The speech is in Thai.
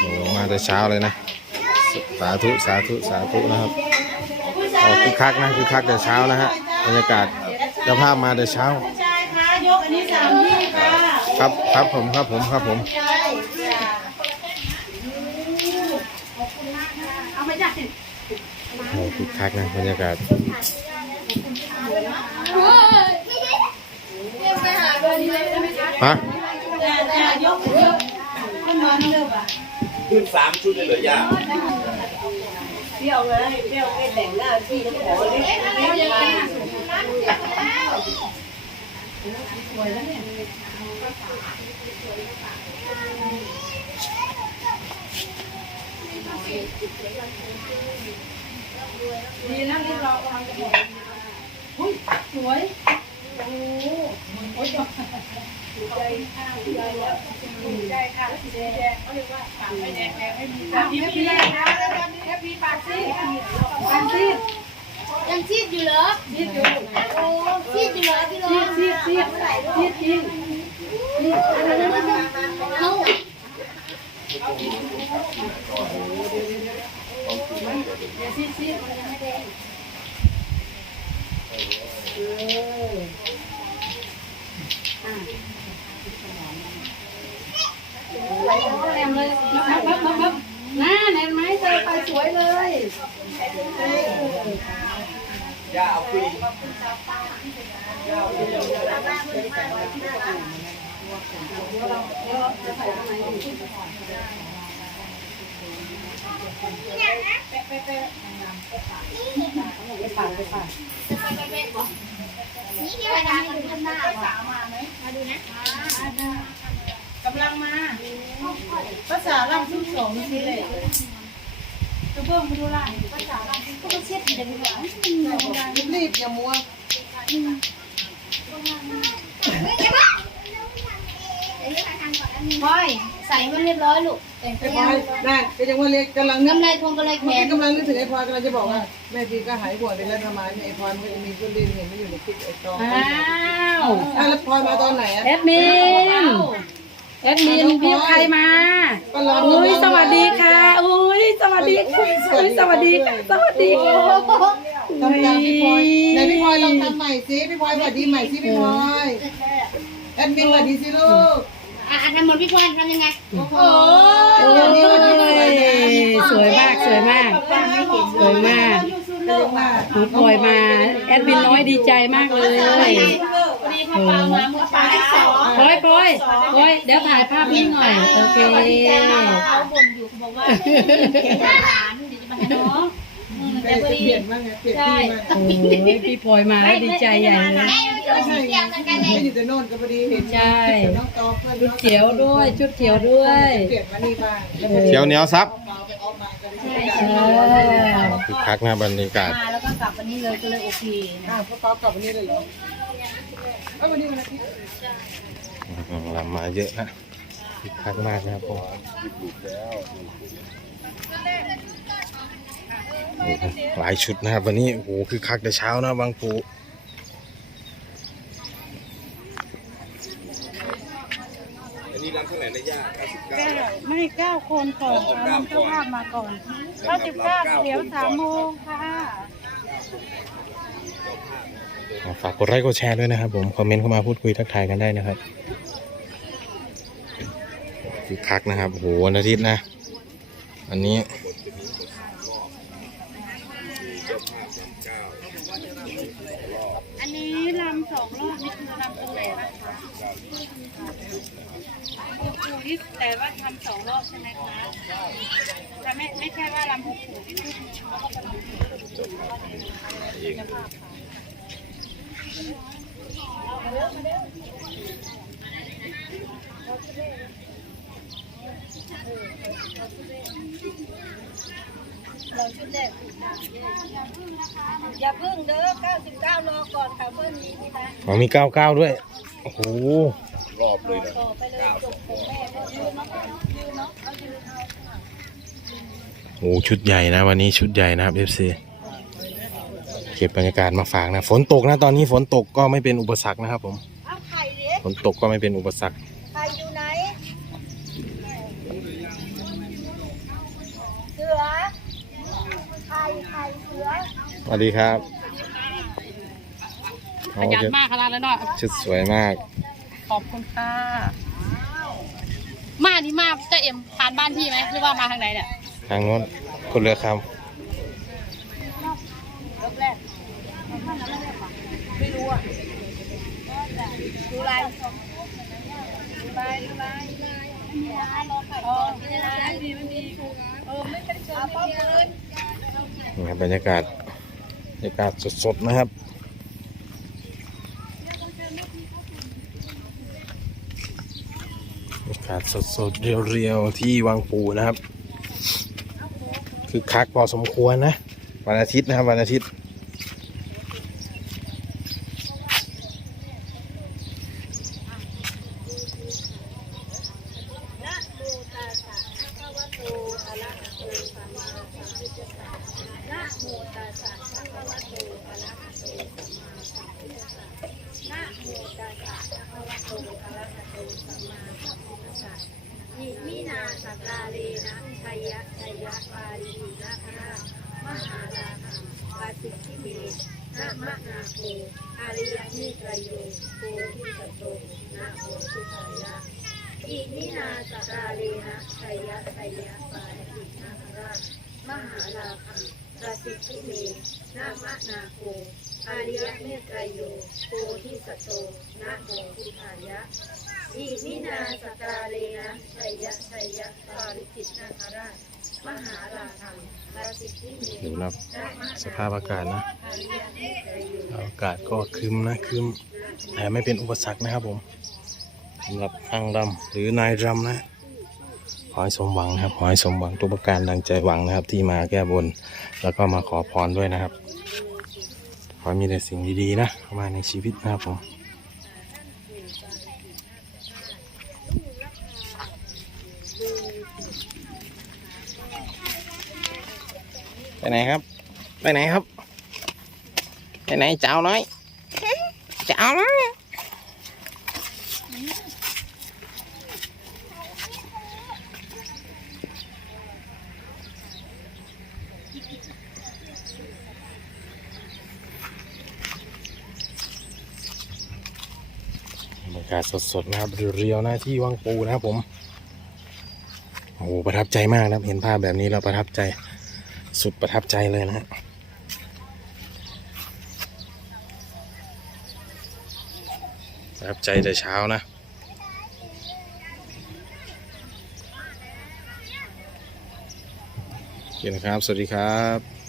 โอ้มาแต่เช้าเลยนะ สาธุสาธุสาธุนะครับโอ้คือคักนะคือคักแต่เช้านะฮะบรรยากาศเจ้าภาพมาแต่เช้าใช่ค่ะยกอันนี้สามที่ค่ะครับครับผมครับผมครับผมใช่เอาไปจ้ะโอ้คือคักนะบรรยากาศฮะ ยกยก ขึ้นมาเริ่มอะขึ้นสามชุดเลยเหรอย่าเปรี้ยวเลยเปรี้ยวไม่แต่งหน้าที่น้ำหอมเลยดีนะที่เราทำกันอุ้ยสวยโอ้โหใจข้าวใจแล้วใจ ค่ะแดงเขาเรียกว่าปากไม่แดงแดงไม่มีปากไม่มีแดงนะแล้วแบบนี้แค่มีปากซีดปากซีดยังชีพอยู่เหรอซีดอยู่โอ้ชีพอยู่เหรอพี่รอซีดซีดซีดซีดจริงเขา ซีดซีดมันยังไม่แดง ไปทั้งแรมเลยปั๊บปั๊บปั๊บปั๊บน่าเห็นไหมเธอไปสวยเลยย่าเอาฟรีนี่ที่รายการมันขึ้นหน้าสาวมาไหมมาดูนะกำลังมาภาษาลำทุ่งสองนี่เลยจะเพิ่มมาดูล่างภาษาลำทุ่งก็เช็ดอยู่ในหัวรีบอย่ามัวพอยใส่มันเรียบร้อยลูกแต่งไอ้พลอยได้ก็ยังว่าเล็กกำลังนึกกำไรพวงกำไรแขเมื่อกี้นกำลังนึกถึงไอ้พลอยกำลังจะบอกว่าแม่พีก็หายห่วงในเรื่องทำไมเนี่ยไอ้พลอยมันจะมีคนเล่นเห็นมันอยู่ในคลิปไอ้ตองอ้าว อะแล้วพลอยมาตอนไหนอะแอดมิน แอดมินพี่ใครมาก็รออุ้ยสวัสดีค่ะอุ้ยสวัสดีค่ะอุ้ยสวัสดีค่ะสวัสดีค่ะทำตามพี่พลอยไหนพี่พลอยลองทำใหม่สิพี่พลอยสวัสดีใหม่สิพี่พลอยแอดมินสวัสดีสิลูกอะทำหมดพี่พรทำยังไงโอ้โหโอ้ยสวยมากสวยมากสวยมากเรียกว่าหนูปล่อยมาแอดมินน้อยดีใจมากเลย วันนี้พ่อเปามาเมื่อปาที่สองปอยปอยปอยเดี๋ยวถ่ายภาพนี้หน่อย โอเคเขาบ่นอยู่บอกว่าเห็นหลานเดี๋ยวจะมาให้น้องแต่แต่พอจะดีเปลี่ยนบ้างไงเปลี่ยนที่บ้างโอ้ยพี่พลอยมาแล้วดีใจใหญ่เลยไม่ไม่เกี่ยวกันเลไม่ยอยู่แต่โน่นก็พอดีเห็นใช่น้องตองเพื่อนชุดเขียวด้วยชุดเขียวด้วยเปลี่ยนมานี่บ้างเขียวเหนียวซับเราไปออฟมากันเออคือคักนะบรรยากาศมาแล้วก็กลับวันนี้เลยก็เลยโอเคอ้าวพวกเขากลับวันนี้เลยเหรอ ลำมาเยอะนะคือคักมากนะครับผมโอ้โหหลายชุดนะครับวันนี้โอ้โหคือคักแต่เช้านะบางปูอันนี้รับเท่าไหร่นะย่าเก้าสิบเก้าไม่เก้าคนก่อนเอาเจ้าภาพมาก่อนเก้าสิบเก้าเดี๋ยวสามโมงค่ะ ฝากกดไลค์กดแชร์ด้วยนะครับ ผมคอมเมนต์เข้ามาพูดคุยทักทายกันได้นะครับคือคักนะครับโหวันอาทิตย์นะ อันนี้อันนี้ลำสองรอบนี่คือลำตรงไหนนะคะปู่ที่แต่ว่าทำสองรอบใช่ไหมคะแต่ไม่ไม่ใช่ว่าลำหกปู่ที่ขึ้นแล้วก็ลำ อย่าพึ่งเด้อ99รอก่อนค่ะเพื่อนนี้นะอ๋อมีเก้าเก้าด้วย โอ้โห รอบเลยนะต่อไปเลยจบของแม่ก็ยืนเนาะยืนเนาะเอายืนเอา โอ้โหชุดใหญ่นะวันนี้ชุดใหญ่นะครับ FC เก็บบรรยากาศมาฝากนะ ฝนตกนะตอนนี้ฝนตกก็ไม่เป็นอุปสรรคนะครับ ผม เอาไข่ดิฝนตกก็ไม่เป็นอุปสรรค ไข่อยู่ไหน เสือ ไข่ ไข่เสือ สวัสดีครับขยันมากขนาดนั้นเนาะชุดสวยมาก ขอบคุณค่ะมานี่มาเจะเอ็มผ่านบ้านพี่ไหมหรือว่ามาทางไหนเนี่ยทางโน้นคุณเรือครอบแรก ไม่รู้อะดูลายดูลายดูลายเออไม่มีไม่มีเออไม่เป็นเชิงไม่มีเลนี่ครับบรรยากาศบรรยากาศสดๆนะครับบรรยากาศสดๆเรียวๆที่วังปูนะครับ คือคักพอสมควรนะ วันอาทิตย์นะครับวันอาทิตย์ อิมินาสกาเลนะชัยะชัยะปาลีนะคะมหาลาหังปาสิทิเมนะมะนาโคอาริยนิกรโยโพธิสัตโตนะโหตุทายะอิมินาสกาเลนะชัยะชัยะปาลีนะคนะมหาลาหัง ปาสิทธิเมนะมะนาโคอาริยนิกรโยโพธิสัตโตนะโหตุทายะอิมินาสการเลนะชัยยะชัยยะปาริจิตนาคราชมหาราคังปาสิทธิเมดูนะนะมะสภาพอากาศนะ อาริยะเมตรโยอากาศก็ครึมนะครึมแต่ไม่เป็นอุปสรรคนะครับผมสำหรับนางรำหรือนายรำนะ ขอให้สมหวังนะครับ ขอให้สมหวังทุกประการดังใจหวังนะครับ ที่มาแก้บน แล้วก็มาขอพรด้วยนะครับ ขอให้มีแต่สิ่งดีๆนะเข้ามาในชีวิตนะครับผมไปไหนครับ ไปไหนครับ ไปไหนเจ้าน้อย เจ้าน้อยากาศสดๆนะครับเรียวๆนะที่วังปูนะครับผมโอ้โหประทับใจมากนะเห็นภาพแบบนี้แล้วประทับใจสุดประทับใจเลยนะฮะประทับใจแต่เช้านะโอเคนะครับ สวัสดีครับ